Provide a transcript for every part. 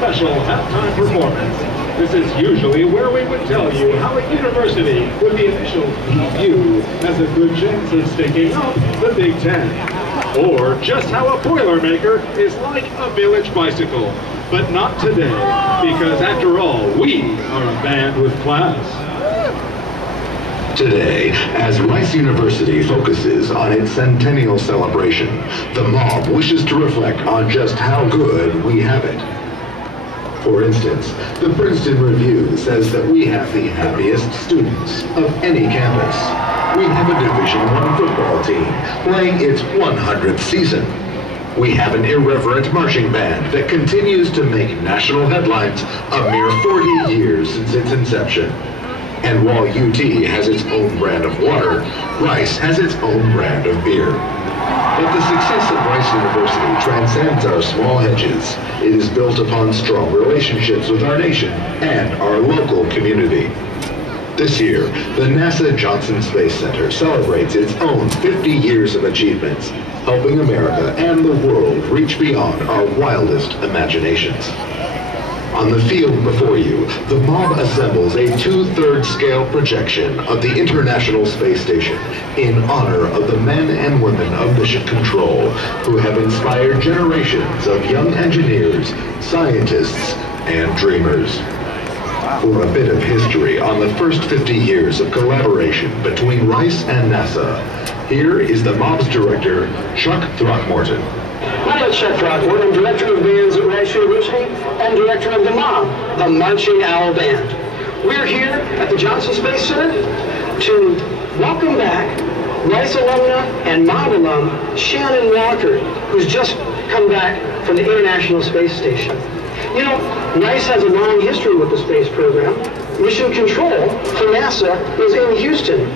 special halftime performance. This is usually where we would tell you how a university with the initial PU has a good chance of sticking up the Big Ten. Or just how a Boilermaker is like a village bicycle. But not today, because after all, we are a band with class. Today, as Rice University focuses on its centennial celebration, the mob wishes to reflect on just how good we have it. For instance, the Princeton Review says that we have the happiest students of any campus. We have a Division I football team playing its 100th season. We have an irreverent marching band that continues to make national headlines a mere 40 years since its inception. And while UT has its own brand of water, Rice has its own brand of beer. But the success of Rice University transcends our small hedges. It is built upon strong relationships with our nation and our local community. This year, the NASA Johnson Space Center celebrates its own 50 years of achievements, helping America and the world reach beyond our wildest imaginations. On the field before you, the mob assembles a 2/3 scale projection of the International Space Station in honor of the men and women of Mission Control who have inspired generations of young engineers, scientists, and dreamers. For a bit of history on the first 50 years of collaboration between Rice and NASA, here is the mob's director, Chuck Throckmorton. My name is Chuck Throckmorton. I'm director of bands at Rice University and director of the MOB, the Marching Owl Band. We're here at the Johnson Space Center to welcome back Rice alumna and MOB alum Shannon Walker, who's just come back from the International Space Station. You know, Rice has a long history with the space program. Mission Control for NASA is in Houston,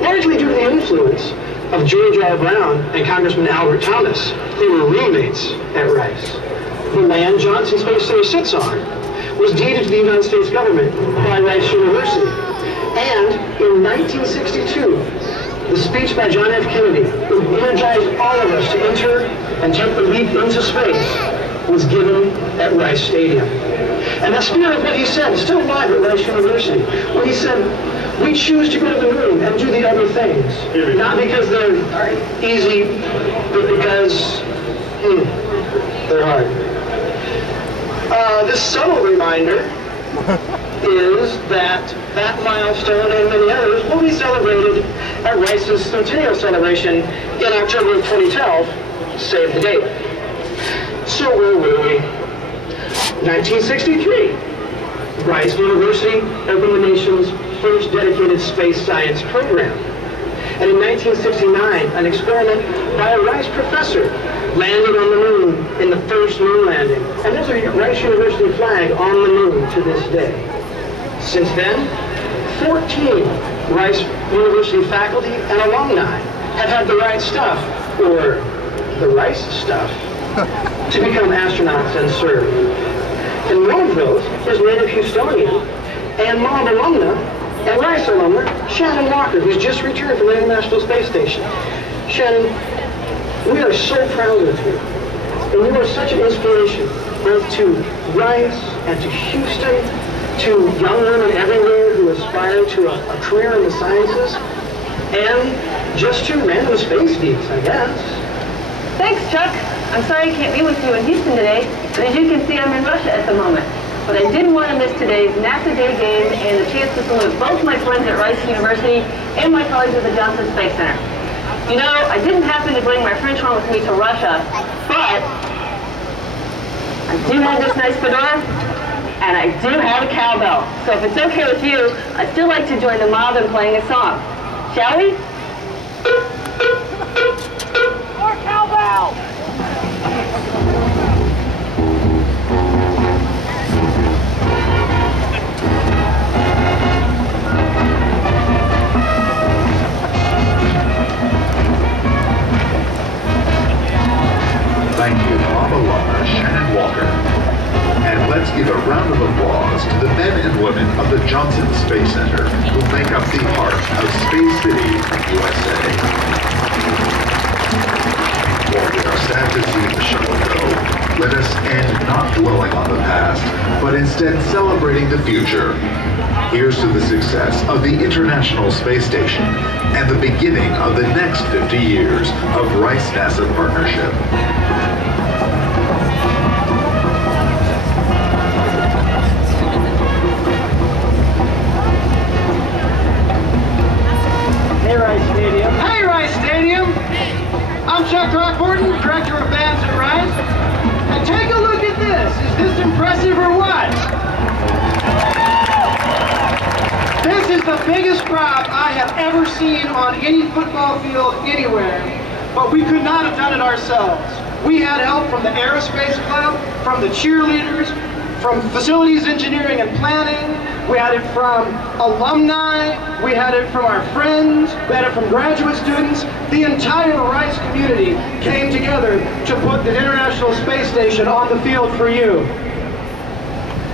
largely due to the influence of George R. Brown and Congressman Albert Thomas, who were roommates at Rice. The land Johnson Space Center sits on was deeded to the United States government by Rice University. And in 1962, the speech by John F. Kennedy, who energized all of us to enter and take the leap into space, was given at Rice Stadium. And the spirit of what he said is still alive at Rice University, when he said, we choose to go to the moon and do the other things, not because they're easy, but because they're hard. This subtle reminder is that milestone and many others will be celebrated at Rice's centennial celebration in October of 2012. Save the date. So where were we? 1963. Rice University opened the nation's first dedicated space science program. And in 1969, an experiment by a Rice professor landed on the moon in the first moon landing. And there's a Rice University flag on the moon to this day. Since then, 14 Rice University faculty and alumni have had the right stuff, or the Rice stuff, to become astronauts and serve. And one of those is native Houstonian and MOB alumna and Rice alumna, Shannon Walker, who's just returned from the International Space Station. Shannon, we are so proud of you. And you are such an inspiration, both to Rice and to Houston, to young women everywhere who aspire to a career in the sciences, and just to random space geeks, I guess. Thanks, Chuck. I'm sorry I can't be with you in Houston today, but as you can see, I'm in Russia at the moment. But I didn't want to miss today's NASA Day game and the chance to salute both my friends at Rice University and my colleagues at the Johnson Space Center. You know, I didn't happen to bring my French home with me to Russia, but I do have this nice fedora, and I do have a cowbell. So if it's okay with you, I'd still like to join the mob in playing a song. Shall we? More cowbell! Thank you, MOB alumna Shannon Walker. And let's give a round of applause to the men and women of the Johnson Space Center who make up the heart of Space City, USA. we are sad to see the shuttle go, let us end not dwelling on the past, but instead celebrating the future. Here's to the success of the International Space Station and the beginning of the next 50 years of Rice-NASA partnership. Hey, Rice Stadium. Hey, Rice Stadium! I'm Chuck Throckmorton, Director of Bands at Rice. And take a look at this. Is this impressive or what? This is the biggest prop I have ever seen on any football field anywhere. But we could not have done it ourselves. We had help from the Aerospace Club, from the cheerleaders, from facilities engineering and planning. We had it from alumni, we had it from our friends, we had it from graduate students. The entire Rice community came together to put the International Space Station on the field for you.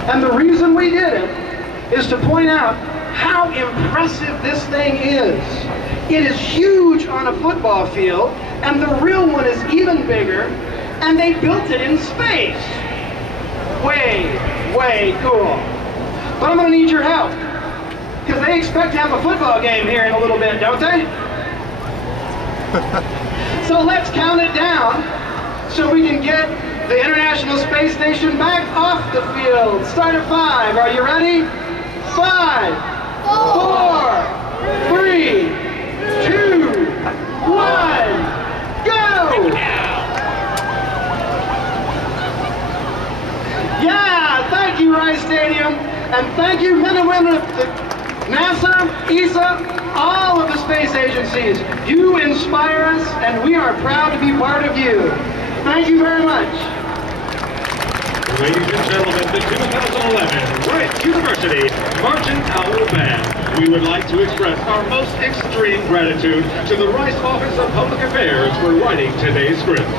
And the reason we did it is to point out how impressive this thing is. It is huge on a football field, and the real one is even bigger, and they built it in space. Way, way cool. But I'm going to need your help, because they expect to have a football game here in a little bit, don't they? So let's count it down so we can get the International Space Station back off the field. Start at 5. Are you ready? 5, 4, 3, 2, 1, go! Yeah, thank you, Rice Stadium. And thank you, men and women of NASA, ESA, all of the space agencies. You inspire us, and we are proud to be part of you. Thank you very much. Ladies and gentlemen, the 2011 Rice University Marching Owl Band. We would like to express our most extreme gratitude to the Rice Office of Public Affairs for writing today's script.